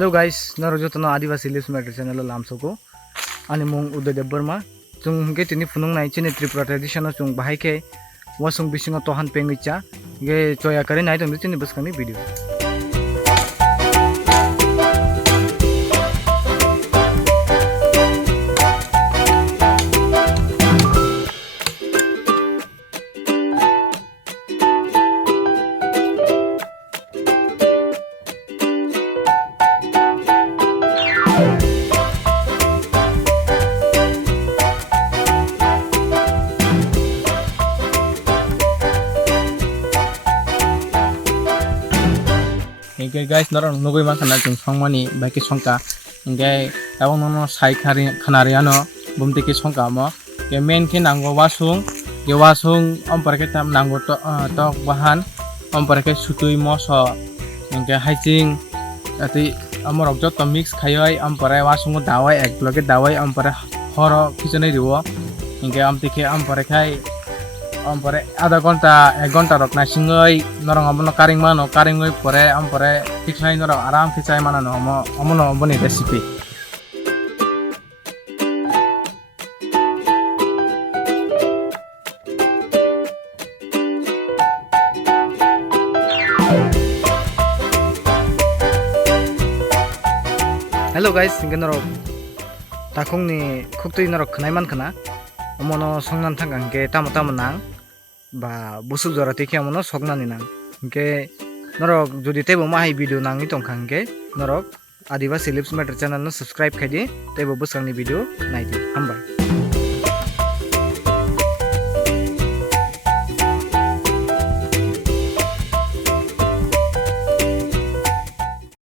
Hello guys, narojotono Adivasi Lives Matter channel lamsoko. Ani mung Uday Debbarma. Chung ge tini funung nai chini Tripura traditional chung bahai ke wasung bisingo tohan pengicha ge choya kare nai tong chini baskani video. Oke guys, norong nugui makana jeng songmani baki songka ingke abang nono sai khanariano bumti ki songka mo ke main ke nango wasung ke wasung ompar ke tam nango tok bahan ompar ke sutui moso ingke haicing ati amorok jot mix khayoi ompare wasung dawai ek bloke dawai ompare horo kichonai riwo ingke amti ke ompare khai ampore ada gonta 1 gonta rok na singoi norong amono karing ngoi pore ampore tiknai norong aram kicai mana no amono boni recipe. Hello guys, ingin norok takung ni kuktui norok kenai man kena. Amono songnan tanggang ke tamu nang ba busuk jora teki amono sognani nang ke norok jodi tebo mahai video nang itong kangke norok Adivasi Lives Matter channel no subscribe khaidi tebo busangni video naidi hambai.